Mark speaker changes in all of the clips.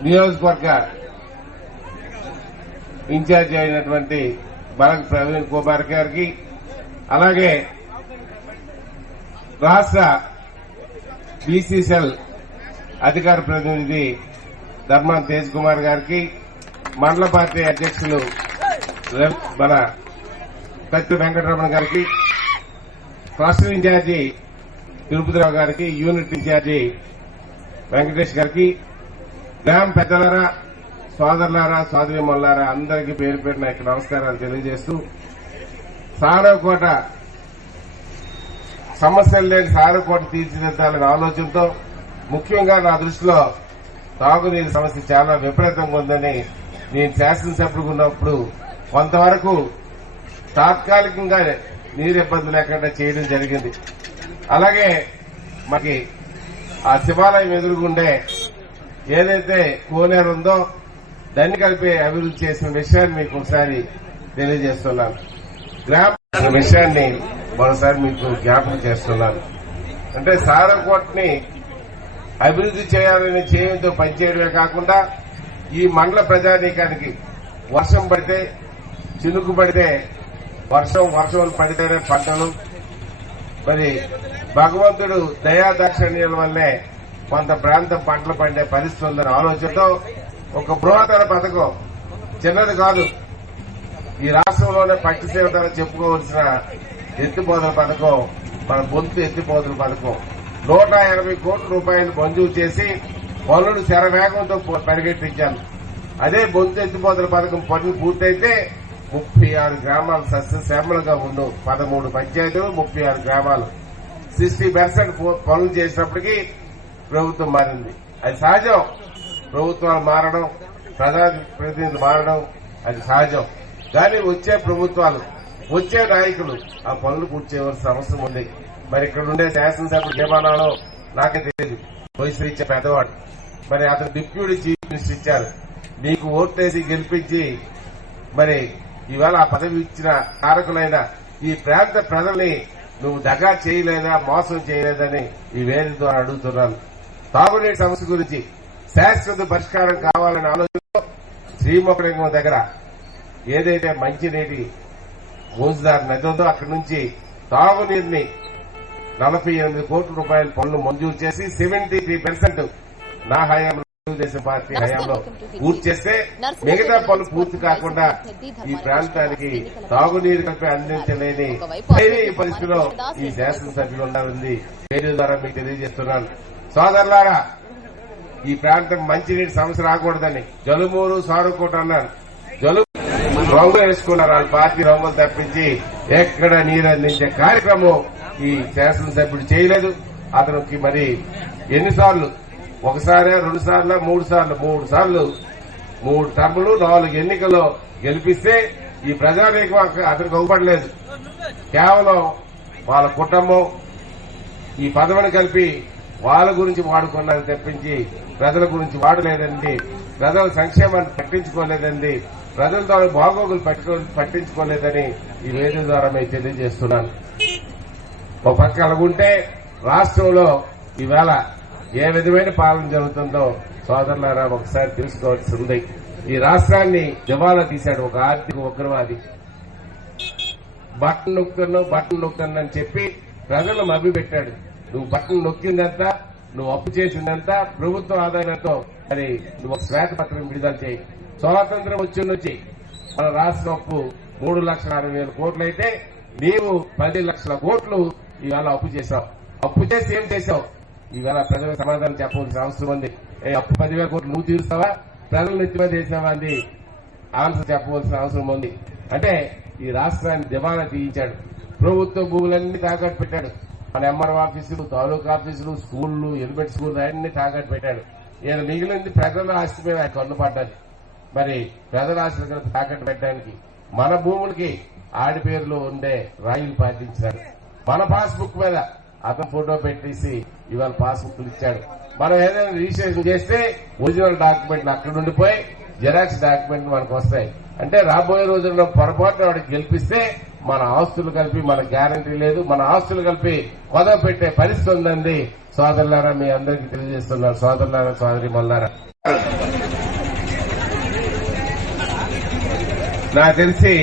Speaker 1: నియోజకవర్గ ఇన్ఛార్జి అయినటువంటి బలక్ ప్రవీణ్ కుమార్ గారికి అలాగే రాష్ట్ర బీసీసీఎల్ అధికార ప్రతినిధి ధర్మాన్ తేజ్ కుమార్ గారికి మండల పార్టీ అధ్యక్షులు మన కత్తి వెంకటరమణ గారికి క్లస్టర్ ఇన్ఛార్జి తిరుపతిరావు గారికి యూనిట్ ఇన్ఛార్జి వెంకటేష్ గారికి గ్రామ పెద్దలారా సోదరులారా సోదరి మొల్లారా అందరికీ పేరు పెట్టిన ఇక్కడ నమస్కారాలు తెలియజేస్తూ సారవకోట సమస్యలు లేని సారవకోట తీర్చిదిద్దాలనే ఆలోచనతో ముఖ్యంగా నా దృష్టిలో తాగునీరు సమస్య చాలా విపరీతంగా ఉందని నేను శాసనసభ్యుడు ఉన్నప్పుడు కొంతవరకు తాత్కాలికంగా నీరు ఇబ్బంది లేకుండా చేయడం జరిగింది. అలాగే మనకి ఆ శివాలయం ఎదురుగుండే ఏదైతే కోనేరు ఉందో దాన్ని కలిపి అభివృద్ధి చేసిన విషయాన్ని మీకు ఒకసారి తెలియజేస్తున్నాను. గ్రామ విషయాన్ని మరోసారి మీకు జ్ఞాపకం చేస్తున్నాను. అంటే సారకోట్ని అభివృద్ధి చేయాలని చేయంతో పనిచేయడమే కాకుండా ఈ మండల ప్రజానీకానికి వర్షం పడితే చినుకు పడితే వర్షం వర్షం పడితేనే పంటలు. మరి భగవంతుడు దయాదాక్షిణ్యాల వల్లే కొంత ప్రాంతం పంటలు పండే పరిస్థితి ఉందనే ఆలోచనతో ఒక బృహత్తర పథకం. చిన్నది కాదు. ఈ రాష్ట్రంలోనే పట్టి చెప్పుకోవాల్సిన ఎత్తిపోతల పథకం మన బొంతు ఎత్తిపోతల పథకం. నూట ఎనభై కోట్ల రూపాయలు మంజూరు చేసి పనులు శరవేగంతో పరిగెట్టించాను అదే బొంతు ఎత్తిపోతల పథకం పనులు పూర్తయితే ముప్పై ఆరు గ్రామాలు సస్యశ్యామలుగా ఉండు పదమూడు పంచాయతీలు ముప్పై ఆరు గ్రామాలు. సిక్స్టీ పర్సెంట్ పనులు చేసినప్పటికీ ప్రభుత్వం మారింది. అది సహజం. ప్రభుత్వాలు మారడం ప్రజాప్రతినిధులు మారడం అది సహజం. కానీ వచ్చే ప్రభుత్వాలు వచ్చే నాయకులు ఆ పనులు పూర్తి చేయవలసిన అవసరం ఉంది. మరి ఇక్కడ ఉండే శాసనసభ్యుడు నియమానాలో నాకే తెలియదు వయసు ఇచ్చే పెద్దవాడు. మరి అతను డిప్యూటీ చీఫ్ మినిస్టర్ ఇచ్చారు. నీకు ఓట్లేసి గెలిపించి మరి ఇవాళ ఆ పదవి ఇచ్చిన కారకులైన ఈ ప్రాంత ప్రజల్ని నువ్వు దగా చేయలేదా మోసం చేయలేదని ఈ వేదిక ద్వారా అడుగుతున్నాను. తాగునీటి సమస్య గురించి శాశ్వత పరిష్కారం కావాలనే ఆలోచనలో శ్రీముఖలింగం దగ్గర ఏదైతే మంచినీటి మోజుదారు నది ఉందో అక్కడి నుంచి తాగునీరుని నలభై ఎనిమిది కోట్ల రూపాయల పనులు మంజూరు చేసి సెవెంటీ త్రీ పర్సెంట్ నా హయాంలో తెలుగుదేశం పార్టీ హయాంలో పూర్తి చేస్తే మిగతా పనులు పూర్తి కాకుండా ఈ ప్రాంతానికి తాగునీరు కలిపి అందించలేని పరిస్థితిలో ఈ శాసనసభ్యులు ఉండాలని రేడియో ద్వారా మీకు తెలియజేస్తున్నాను. సోదరులారా ఈ ప్రాంతం మంచినీటి సమస్య రాకూడదని జలుమూరు సారుకోట అన్నారు. జలు రంగులు వేసుకున్నారు వాళ్ళ పార్టీ రంగులు తప్పించి ఎక్కడ నీరు అందించే కార్యక్రమం ఈ శాసనసభ్యుడు చేయలేదు. అతనికి మరి ఎన్నిసార్లు? ఒకసారి రెండు సార్లు మూడు సార్లు మూడు సార్లు మూడు టర్ములు నాలుగు ఎన్నికల్లో గెలిపిస్తే ఈ ప్రజానీకం అతనికి అవ్వబడలేదు కేవలం వాళ్ళ కుటుంబం ఈ పదవిని కలిపి వాళ్ళ గురించి వాడుకున్నది తప్పించి ప్రజల గురించి వాడలేదండి. ప్రజల సంక్షేమాన్ని పట్టించుకోలేదండి. ప్రజలతో బాగోగులు పట్టుకో- పట్టించుకోలేదని ఈ వేదిక ద్వారా మేము తెలియజేస్తున్నాను. ఒక పక్క అలాగుంటే రాష్ట్రంలో ఈవేళ ఏ విధమైన పాలన జరుగుతుందో సోదరులారా ఒకసారి తెలుసుకోవాల్సి ఉంది. ఈ రాష్ట్రాన్ని దివాలా తీశాడు ఒక ఆర్థిక ఉగ్రవాది. బట్టన్ నొక్కను బట్టన్ నొక్కను అని చెప్పి ప్రజలను మభ్యపెట్టాడు. నువ్వు బట్టన్ నొక్కిందంతా నువ్వు అప్పు చేసిందంతా ప్రభుత్వ ఆదాయంతో. మరి నువ్వు ఒక శ్వేతపత్రం విడుదల చేయి. స్వాతంత్రం వచ్చి నుంచి మన రాష్ట్ర అప్పు మూడు లక్షల అరవై వేల కోట్లు అయితే నీవు పది లక్షల కోట్లు ఇవాళ అప్పు చేశావు. అప్పు చేసి ఏం చేశావు? ఇవాళ ప్రజలకు సమాధానం చెప్పవలసిన అవసరం ఉంది. ఏ అప్పు పదివేల కోట్లు నువ్వు తీరుస్తావా? ప్రజలు నెత్తిమా చేసావా అని ఆన్సర్ చెప్పవలసిన అవసరం ఉంది. అంటే ఈ రాష్ట్రాన్ని దివాణా తీయించాడు. ప్రభుత్వ భూములన్నీ తాకట్టు పెట్టాడు. మన ఎంఆర్ఓ ఆఫీసులు తాలూకా ఆఫీసులు స్కూళ్ళు ఎలిమెంట్ స్కూల్ అన్ని తాకట్టు పెట్టాడు. ఈయన మిగిలింది ప్రజల ఆస్తి మీద ఆయన కన్ను మరి ప్రజల ఆస్తి దగ్గర తాకట్టు పెట్టడానికి మన భూములకి ఆడి పేరులో ఉండే రాయిలు పాటించాడు. మన పాస్బుక్ మీద అతను ఫోటో పెట్టేసి ఇవాళ పాస్బుక్లు ఇచ్చాడు. మనం ఏదైనా రిజిస్ట్రేషన్ చేస్తే ఒరిజినల్ డాక్యుమెంట్లు అక్కడ ఉండిపోయి జెరాక్స్ డాక్యుమెంట్ మనకు వస్తాయి. అంటే రాబోయే రోజుల్లో పొరపాటున వాడికి గెలిపిస్తే మన ఆస్తులు కలిపి మన గ్యారంటీ లేదు మన ఆస్తులు కలిపి కొదవ పెట్టే పరిస్థితి ఉందండి. సోదరులారా మీ అందరికి తెలియజేస్తున్నారు సోదరులారా సోదరి మల్లారా. నాకు తెలిసి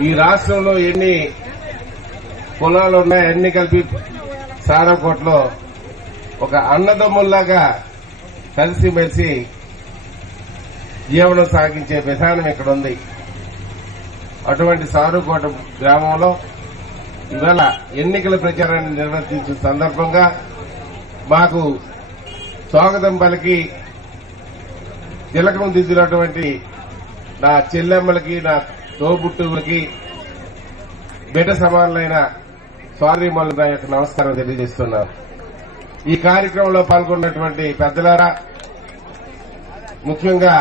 Speaker 1: ఈ రాష్ట్రంలో ఎన్ని కులాలు ఉన్నాయో అన్ని కలిపి సారంకోట్లో ఒక అన్నదమ్ముల్లాగా కలిసిమెలిసి జీవనం సాగించే విధానం ఇక్కడ ఉంది అటువంటి సారుకోట గ్రామంలో ఇవాళ ఎన్నికల ప్రచారాన్ని నిర్వర్తించిన సందర్భంగా మాకు స్వాగతం పలికి తిలకం దిద్దినటువంటి నా చెల్లెమ్మలకి నా తోబుట్టువులకి బిడ్డ సమానులైన స్వారీమల్లు నా యొక్క నమస్కారం తెలియజేస్తున్నాను. ఈ కార్యక్రమంలో పాల్గొన్నటువంటి పెద్దలారా ముఖ్యంగా